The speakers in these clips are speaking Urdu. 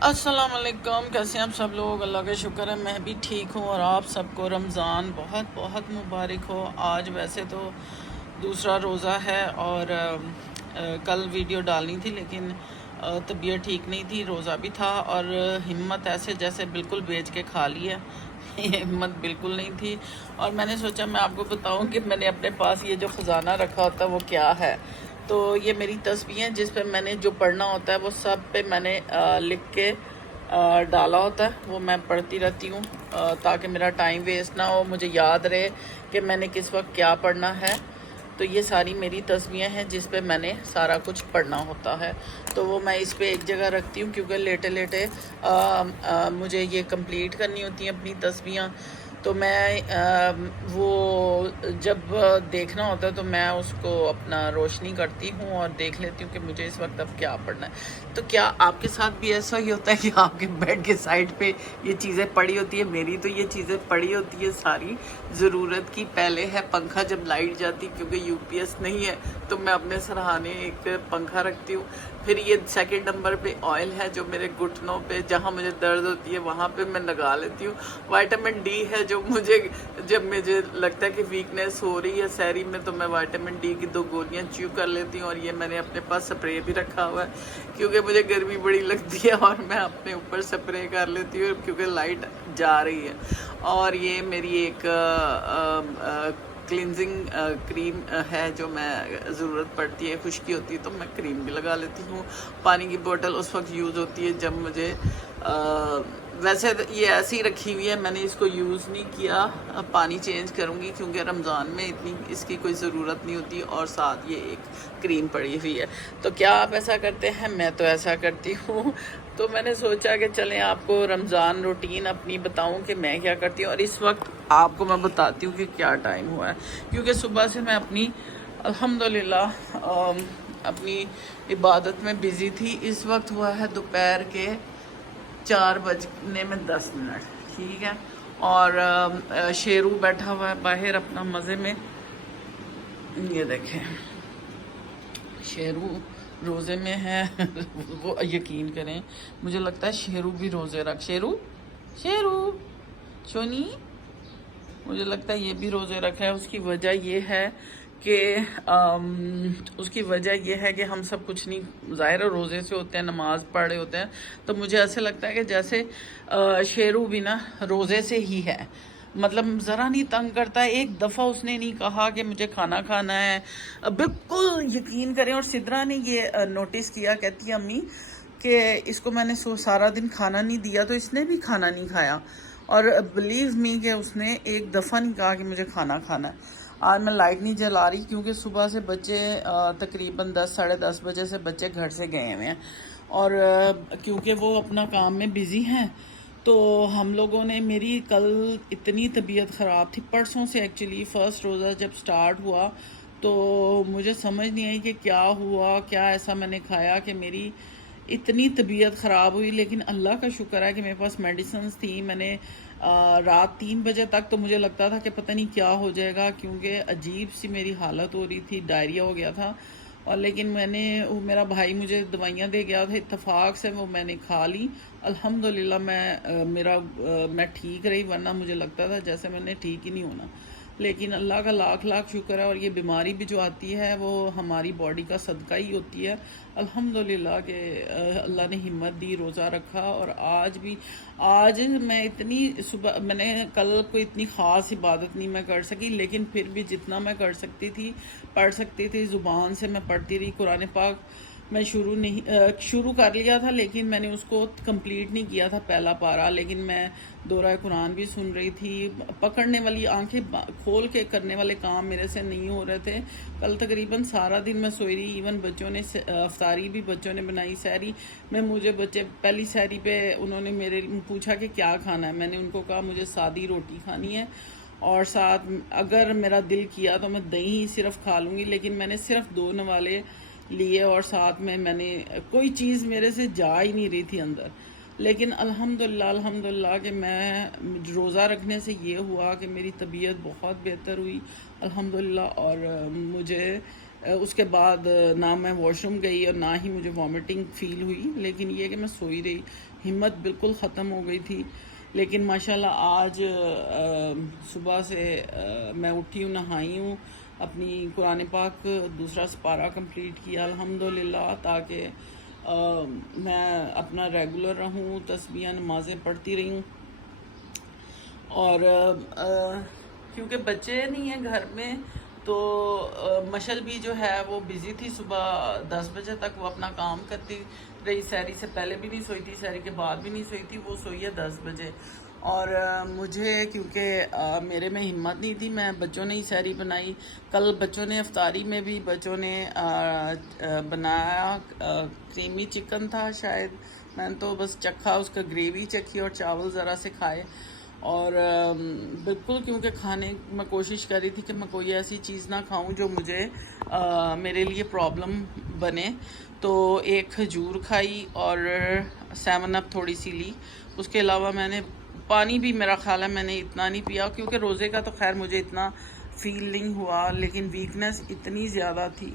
السلام علیکم، کیسے ہیں آپ سب لوگ؟ اللہ کا شکر ہے میں بھی ٹھیک ہوں، اور آپ سب کو رمضان بہت بہت مبارک ہو۔ آج ویسے تو دوسرا روزہ ہے، اور کل ویڈیو ڈالنی تھی لیکن طبیعت ٹھیک نہیں تھی، روزہ بھی تھا، اور ہمت ایسے جیسے بالکل بیچ کے کھا لی ہے یہ ہمت بالکل نہیں تھی۔ اور میں نے سوچا میں آپ کو بتاؤں کہ میں نے اپنے پاس یہ جو خزانہ رکھا ہوتا ہے وہ کیا ہے۔ تو یہ میری تصویریں ہیں جس پہ میں نے جو پڑھنا ہوتا ہے وہ سب پہ میں نے لکھ کے ڈالا ہوتا ہے، وہ میں پڑھتی رہتی ہوں تاکہ میرا ٹائم ویسٹ نہ ہو، مجھے یاد رہے کہ میں نے کس وقت کیا پڑھنا ہے۔ تو یہ ساری میری تصویریں ہیں جس پہ میں نے سارا کچھ پڑھنا ہوتا ہے، تو وہ میں اس پہ ایک جگہ رکھتی ہوں کیونکہ لیٹے لیٹے مجھے یہ کمپلیٹ کرنی ہوتی ہیں اپنی تصویریں۔ تو میں وہ جب دیکھنا ہوتا ہے تو میں اس کو اپنا روشنی کرتی ہوں اور دیکھ لیتی ہوں کہ مجھے اس وقت اب کیا پڑھنا ہے۔ تو کیا آپ کے ساتھ بھی ایسا ہی ہوتا ہے کہ آپ کے بیڈ کے سائڈ پہ یہ چیزیں پڑی ہوتی ہیں؟ میری تو یہ چیزیں پڑی ہوتی ہے ساری ضرورت کی۔ پہلے ہے پنکھا، جب لائٹ جاتی کیونکہ یو پی ایس نہیں ہے تو میں اپنے سرہانے ایک پنکھا رکھتی ہوں۔ پھر یہ سیکنڈ نمبر پہ آئل ہے جو میرے گھٹنوں پہ جہاں مجھے درد ہوتی ہے وہاں پہ میں لگا لیتی ہوں۔ وائٹامن ڈی ہے جو جب مجھے لگتا ہے کہ ویکنیس ہو رہی ہے سحری میں تو میں وائٹامن ڈی کی 2 گولیاں چیو کر لیتی ہوں، اور یہ میں نے اپنے پاس سپرے بھی رکھا ہوا ہے کیونکہ مجھے گرمی بڑی لگتی ہے اور میں اپنے اوپر سپرے کر لیتی ہوں کیونکہ لائٹ جا رہی ہے۔ اور یہ میری ایک کلینزنگ کریم ہے جو میں ضرورت پڑتی ہے، خشکی ہوتی ہے تو میں کریم بھی لگا لیتی ہوں۔ پانی کی بوتل اس وقت یوز ہوتی ہے جب مجھے ویسے یہ ایسی رکھی ہوئی ہے، میں نے اس کو یوز نہیں کیا، پانی چینج کروں گی کیونکہ رمضان میں اتنی اس کی کوئی ضرورت نہیں ہوتی، اور ساتھ یہ ایک کریم پڑی ہوئی ہے۔ تو کیا آپ ایسا کرتے ہیں؟ میں تو ایسا کرتی ہوں۔ تو میں نے سوچا کہ چلیں آپ کو رمضان روٹین اپنی بتاؤں کہ میں کیا کرتی ہوں، اور اس وقت آپ کو میں بتاتی ہوں کہ کیا ٹائم ہوا ہے، کیونکہ صبح سے میں اپنی الحمدللہ اپنی عبادت میں بزی تھی۔ اس وقت ہوا ہے دوپہر کے 4:10، ٹھیک ہے، اور شیرو بیٹھا ہوا ہے باہر اپنا مزے میں، یہ دیکھیں شیرو روزے میں ہے وہ یقین کریں مجھے لگتا ہے شیرو بھی روزے رکھ، شیرو شیرو شونی، مجھے لگتا ہے یہ بھی روزے رکھا ہے۔ اس کی وجہ یہ ہے کہ ہم سب کچھ نہیں، ظاہر روزے سے ہوتے ہیں، نماز پڑھ رہے ہوتے ہیں، تو مجھے ایسے لگتا ہے کہ جیسے شیرو بھی نا روزے سے ہی ہے، مطلب ذرا نہیں تنگ کرتا ہے۔ ایک دفعہ اس نے نہیں کہا کہ مجھے کھانا کھانا ہے، بالکل یقین کریں۔ اور سدرا نے یہ نوٹس کیا، کہتی ہے امی کہ اس کو میں نے سارا دن کھانا نہیں دیا تو اس نے بھی کھانا نہیں کھایا، اور بلیو می کہ اس نے ایک دفعہ نہیں کہا کہ مجھے کھانا کھانا ہے۔ آج میں لائٹ نہیں جلا رہی کیونکہ صبح سے بچے تقریباً 10 ساڑھے 10 بجے سے بچے گھر سے گئے ہوئے ہیں، اور کیونکہ وہ اپنا کام میں بزی ہیں، تو ہم لوگوں نے، میری کل اتنی طبیعت خراب تھی، پرسوں سے ایکچولی فرسٹ روزہ جب سٹارٹ ہوا تو مجھے سمجھ نہیں آئی کہ کیا ہوا، کیا ایسا میں نے کھایا کہ میری اتنی طبیعت خراب ہوئی۔ لیکن اللہ کا شکر ہے کہ میرے پاس میڈیسنز تھیں۔ میں نے رات 3 بجے تک تو مجھے لگتا تھا کہ پتہ نہیں کیا ہو جائے گا کیونکہ عجیب سی میری حالت ہو رہی تھی، ڈائریا ہو گیا تھا، اور لیکن میرا بھائی مجھے دوائیاں دے گیا تھا، اتفاق سے وہ میں نے کھا لی، الحمدللہ میں ٹھیک رہی، ورنہ مجھے لگتا تھا جیسے میں نے ٹھیک ہی نہیں ہونا۔ لیکن اللہ کا لاکھ لاکھ شکر ہے، اور یہ بیماری بھی جو آتی ہے وہ ہماری باڈی کا صدقہ ہی ہوتی ہے، الحمدللہ کہ اللہ نے ہمت دی، روزہ رکھا۔ اور آج میں اتنی صبح، میں نے کل کوئی اتنی خاص عبادت نہیں میں کر سکی، لیکن پھر بھی جتنا میں کر سکتی تھی پڑھ سکتی تھی، زبان سے میں پڑھتی رہی۔ قرآن پاک میں شروع کر لیا تھا لیکن میں نے اس کو کمپلیٹ نہیں کیا تھا پہلا پارہ، لیکن میں دورہ قرآن بھی سن رہی تھی۔ پکڑنے والی آنکھیں کھول کے کرنے والے کام میرے سے نہیں ہو رہے تھے۔ کل تقریباً سارا دن میں سوئی رہی، ایون بچوں نے افطاری بھی بچوں نے بنائی، سحری میں مجھے بچے پہلی سحری پہ انہوں نے میرے پوچھا کہ کیا کھانا ہے، میں نے ان کو کہا مجھے سادی روٹی کھانی ہے، اور ساتھ اگر میرا دل کیا تو میں دہی صرف کھا لوں گی، لیکن میں نے صرف 2 نوالے لیے، اور ساتھ میں نے کوئی چیز میرے سے جا ہی نہیں رہی تھی اندر۔ لیکن الحمدللہ کہ میں روزہ رکھنے سے یہ ہوا کہ میری طبیعت بہت بہتر ہوئی الحمدللہ، اور مجھے اس کے بعد نہ میں واش روم گئی اور نہ ہی مجھے وامٹنگ فیل ہوئی، لیکن یہ کہ میں سوئی رہی، ہمت بالکل ختم ہو گئی تھی۔ لیکن ماشاءاللہ آج صبح سے میں اٹھی ہوں، نہائی ہوں، اپنی قرآن پاک دوسرا سپارہ کمپلیٹ کیا الحمدللہ، تاکہ میں اپنا ریگولر رہوں، تسبیح نمازیں پڑھتی رہی ہوں۔ اور کیونکہ بچے نہیں ہیں گھر میں، تو مشل بھی جو ہے وہ بزی تھی، صبح 10 بجے تک وہ اپنا کام کرتی رہی، سحری سے پہلے بھی نہیں سوئی تھی، سحری کے بعد بھی نہیں سوئی تھی، وہ سوئی ہے 10 بجے۔ اور مجھے کیونکہ میرے میں ہمت نہیں تھی، میں بچوں نے ہی سحری بنائی، کل بچوں نے افطاری میں بھی بچوں نے بنایا، کریمی چکن تھا شاید، میں نے تو بس چکھا، اس کا گریوی چکھی اور چاول ذرا سے کھائے۔ اور بالکل کیونکہ کھانے میں کوشش کر رہی تھی کہ میں کوئی ایسی چیز نہ کھاؤں جو مجھے میرے لیے پرابلم بنے، تو ایک کھجور کھائی اور 7 اپ تھوڑی سی لی۔ اس کے علاوہ میں نے پانی بھی، میرا خیال ہے میں نے اتنا نہیں پیا، کیونکہ روزے کا تو خیر مجھے اتنا فیل نہیں ہوا، لیکن ویکنس اتنی زیادہ تھی۔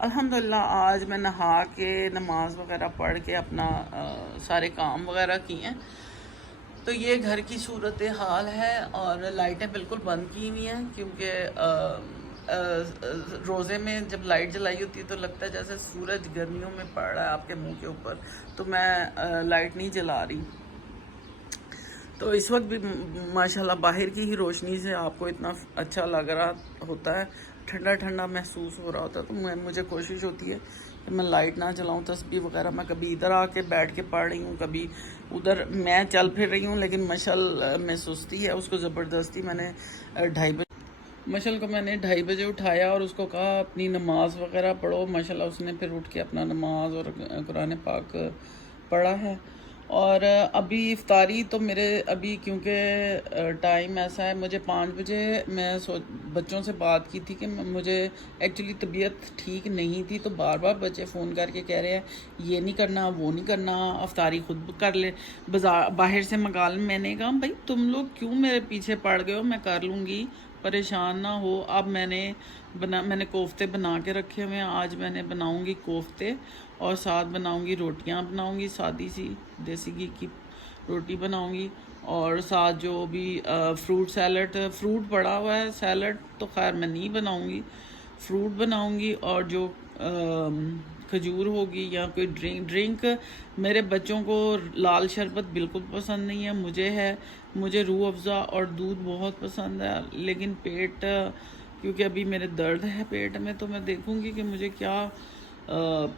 الحمدللہ آج میں نہا کے نماز وغیرہ پڑھ کے اپنا سارے کام وغیرہ کیے ہیں۔ تو یہ گھر کی صورت حال ہے، اور لائٹیں بالکل بند کی ہوئی ہیں، کیونکہ روزے میں جب لائٹ جلائی ہوتی ہے تو لگتا ہے جیسے سورج گرمیوں میں پڑ رہا ہے آپ کے منہ کے اوپر، تو میں لائٹ نہیں جلا رہی۔ تو اس وقت بھی ماشاءاللہ باہر کی ہی روشنی سے آپ کو اتنا اچھا لگ رہا ہوتا ہے، ٹھنڈا ٹھنڈا محسوس ہو رہا ہوتا ہے، تو مجھے کوشش ہوتی ہے کہ میں لائٹ نہ جلاؤں، تسبیح وغیرہ میں کبھی ادھر آ کے بیٹھ کے پڑھ رہی ہوں، کبھی ادھر میں چل پھر رہی ہوں، لیکن مشل میں سستی ہے، اس کو زبردستی میں نے 2:30 مشل کو میں نے 2:30 بجے اٹھایا اور اس کو کہا اپنی نماز وغیرہ پڑھو، ماشاءاللہ اس نے پھر اٹھ کے اپنا نماز اور قرآن پاک پڑھا ہے۔ اور ابھی افطاری تو میرے ابھی کیونکہ ٹائم ایسا ہے، مجھے 5 بجے میں بچوں سے بات کی تھی کہ مجھے ایکچولی طبیعت ٹھیک نہیں تھی، تو بار بار بچے فون کر کے کہہ رہے ہیں یہ نہیں کرنا وہ نہیں کرنا، افطاری خود کر لے، باہر سے منگا لیں۔ میں نے کہا بھائی تم لوگ کیوں میرے پیچھے پڑ گئے ہو، میں کر لوں گی، پریشان نہ ہو۔ اب میں نے کوفتے بنا کے رکھے ہوئے ہیں، آج میں نے بناؤں گی کوفتے، اور ساتھ بناؤں گی روٹیاں، بناؤں گی سادی سی دیسی گھی کی روٹی بناؤں گی، اور ساتھ جو بھی فروٹ سیلڈ، فروٹ پڑا ہوا ہے، سیلڈ تو خیر میں نہیں بناؤں گی، فروٹ بناؤں گی، اور جو کھجور ہوگی یا کوئی ڈرنک۔ میرے بچوں کو لال شربت بالکل پسند نہیں ہے، مجھے روح افزا اور دودھ بہت پسند ہے، لیکن پیٹ کیونکہ ابھی میرے درد ہے پیٹ میں، تو میں دیکھوں گی کہ مجھے کیا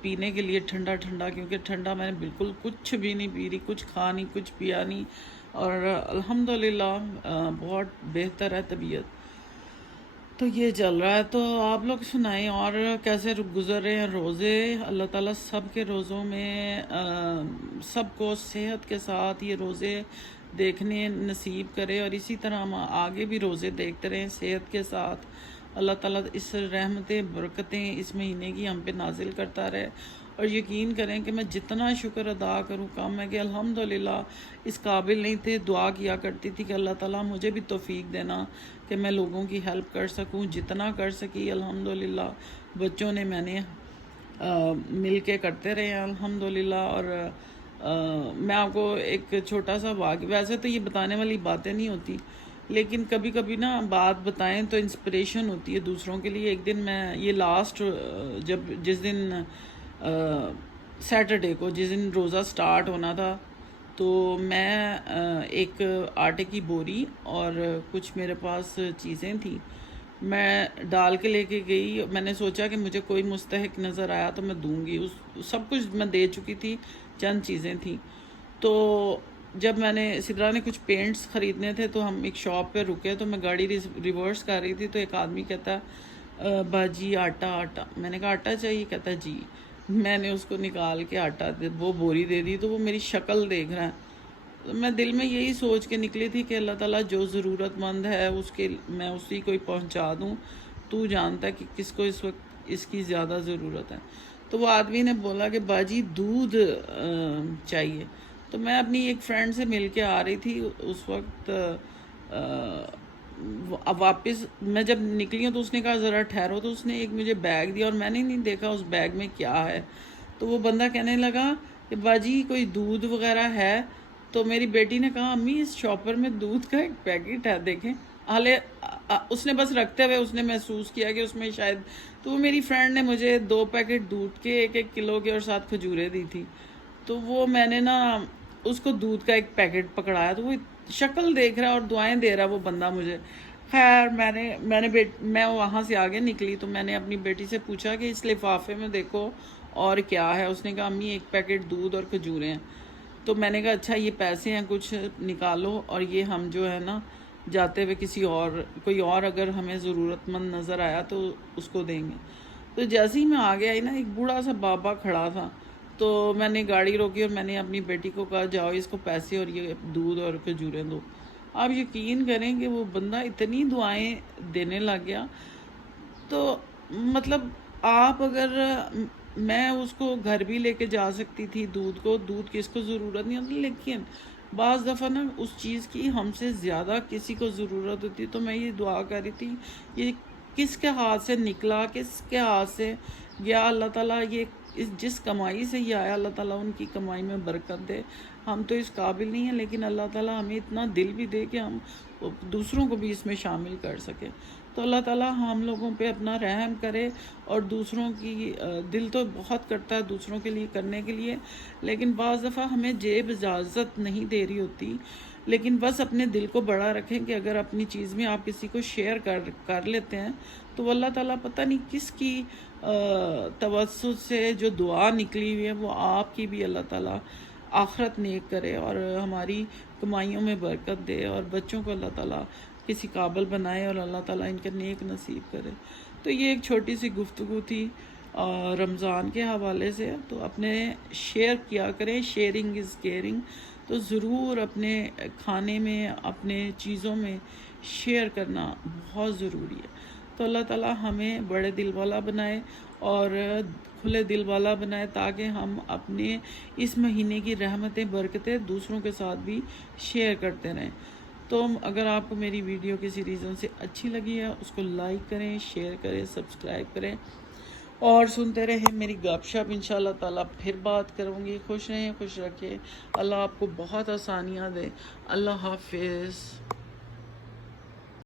پینے کے لیے ٹھنڈا ٹھنڈا، کیونکہ ٹھنڈا میں نے بالکل کچھ بھی نہیں پی رہی، کچھ کھا نہیں، کچھ پیا نہیں، اور الحمدللہ بہت بہتر ہے طبیعت۔ تو یہ چل رہا ہے۔ تو آپ لوگ سنائیں اور کیسے گزر رہے ہیں روزے؟ اللہ تعالیٰ سب کے روزوں میں سب کو صحت کے ساتھ یہ روزے دیکھنے نصیب کرے، اور اسی طرح ہم آگے بھی روزے دیکھتے رہیں صحت کے ساتھ۔ اللہ تعالیٰ اس رحمتیں برکتیں اس مہینے کی ہم پہ نازل کرتا رہے، اور یقین کریں کہ میں جتنا شکر ادا کروں کم ہے، کہ الحمدللہ اس قابل نہیں تھے، دعا کیا کرتی تھی کہ اللہ تعالیٰ مجھے بھی توفیق دینا کہ میں لوگوں کی ہیلپ کر سکوں، جتنا کر سکی الحمدللہ بچوں نے، میں نے مل کے کرتے رہے ہیں الحمدللہ۔ اور میں آپ کو ایک چھوٹا سا واقعہ، ویسے تو یہ بتانے والی باتیں نہیں ہوتی، لیکن کبھی کبھی نا بات بتائیں تو انسپریشن ہوتی ہے دوسروں کے لیے۔ ایک دن میں یہ لاسٹ جس دن سیٹرڈے کو جس دن روزہ سٹارٹ ہونا تھا، تو میں ایک آٹے کی بوری اور کچھ میرے پاس چیزیں تھیں، میں ڈال کے لے کے گئی۔ میں نے سوچا کہ مجھے کوئی مستحق نظر آیا تو میں دوں گی، سب کچھ میں دے چکی تھی، چند چیزیں تھیں۔ تو جب میں نے سدرا نے کچھ پینٹس خریدنے تھے، تو ہم ایک شاپ پہ رکے، تو میں گاڑی ریورس کر رہی تھی، تو ایک آدمی کہتا باجی آٹا۔ میں نے کہا آٹا چاہیے؟ کہتا جی۔ میں نے اس کو نکال کے آٹا وہ بوری دے دی، تو وہ میری شکل دیکھ رہا ہے۔ میں دل میں یہی سوچ کے نکلی تھی کہ اللہ تعالیٰ جو ضرورت مند ہے میں اسی کو پہنچا دوں، تو جانتا ہے کہ کس کو اس وقت اس کی زیادہ ضرورت ہے۔ تو وہ آدمی نے بولا کہ باجی دودھ چاہیے۔ تو میں اپنی ایک فرینڈ سے مل کے آ رہی تھی اس وقت، واپس میں جب نکلی ہوں تو اس نے کہا ذرا ٹھہرو، تو اس نے ایک مجھے بیگ دیا اور میں نے نہیں دیکھا اس بیگ میں کیا ہے. تو وہ بندہ کہنے لگا کہ باجی کوئی دودھ وغیرہ ہے. تو میری بیٹی نے کہا امی اس شاپر میں دودھ کا ایک پیکٹ ہے دیکھیں. حالے اس نے بس رکھتے ہوئے اس نے محسوس کیا کہ اس میں شاید، تو وہ میری فرینڈ نے مجھے 2 پیکٹ دودھ کے 1 کلو کے اور ساتھ کھجوریں دی تھی. تو وہ میں نے نا اس کو دودھ کا ایک پیکٹ پکڑایا، تو وہ شکل دیکھ رہا اور دعائیں دے رہا وہ بندہ مجھے. خیر میں وہاں سے آگے نکلی تو میں نے اپنی بیٹی سے پوچھا کہ اس لفافے میں دیکھو اور کیا ہے. اس نے کہا امی 1 پیکٹ دودھ اور کھجوریں ہیں. تو میں نے کہا اچھا یہ پیسے ہیں کچھ نکالو اور یہ ہم جو ہے نا جاتے ہوئے کوئی اور اگر ہمیں ضرورت مند نظر آیا تو اس کو دیں گے. تو جیسے ہی میں آگے آئی نا ایک بوڑھا سا بابا کھڑا تھا. تو میں نے گاڑی روکی اور میں نے اپنی بیٹی کو کہا جاؤ اس کو پیسے اور یہ دودھ اور کھجوریں دو. آپ یقین کریں کہ وہ بندہ اتنی دعائیں دینے لگ گیا. تو مطلب آپ اگر، میں اس کو گھر بھی لے کے جا سکتی تھی دودھ کی اس کو ضرورت نہیں ہوتی، لیکن بعض دفعہ نا اس چیز کی ہم سے زیادہ کسی کو ضرورت ہوتی. تو میں یہ دعا کر رہی تھی یہ کس کے ہاتھ سے نکلا، کس کے ہاتھ سے گیا، اللہ تعالیٰ یہ جس کمائی سے یہ آیا اللہ تعالیٰ ان کی کمائی میں برکت دے. ہم تو اس قابل نہیں ہیں لیکن اللہ تعالیٰ ہمیں اتنا دل بھی دے کہ ہم دوسروں کو بھی اس میں شامل کر سکیں. تو اللہ تعالیٰ ہم لوگوں پہ اپنا رحم کرے. اور دوسروں کی دل تو بہت کرتا ہے دوسروں کے لیے کرنے کے لیے، لیکن بعض دفعہ ہمیں جیب اجازت نہیں دے رہی ہوتی. لیکن بس اپنے دل کو بڑا رکھیں کہ اگر اپنی چیز میں آپ کسی کو شیئر کر لیتے ہیں تو اللہ تعالیٰ پتہ نہیں کس کی توسط سے جو دعا نکلی ہوئی ہے وہ آپ کی بھی اللہ تعالیٰ آخرت نیک کرے اور ہماری کمائیوں میں برکت دے اور بچوں کو اللہ تعالیٰ کسی قابل بنائے اور اللہ تعالیٰ ان کے نیک نصیب کرے. تو یہ ایک چھوٹی سی گفتگو تھی رمضان کے حوالے سے. تو اپنے شیئر کیا کریں، شیئرنگ از کیئرنگ. تو ضرور اپنے کھانے میں اپنے چیزوں میں شیئر کرنا بہت ضروری ہے. تو اللہ تعالیٰ ہمیں بڑے دل والا بنائے اور کھلے دل والا بنائے تاکہ ہم اپنے اس مہینے کی رحمتیں برکتیں دوسروں کے ساتھ بھی شیئر کرتے رہیں. تو اگر آپ کو میری ویڈیو کسی ریزن سے اچھی لگی ہے اس کو لائک کریں، شیئر کریں، سبسکرائب کریں اور سنتے رہیں میری گپ شپ. انشاءاللہ تعالیٰ پھر بات کروں گی. خوش رہیں، خوش رکھے. اللہ آپ کو بہت آسانیاں دے. اللہ حافظ.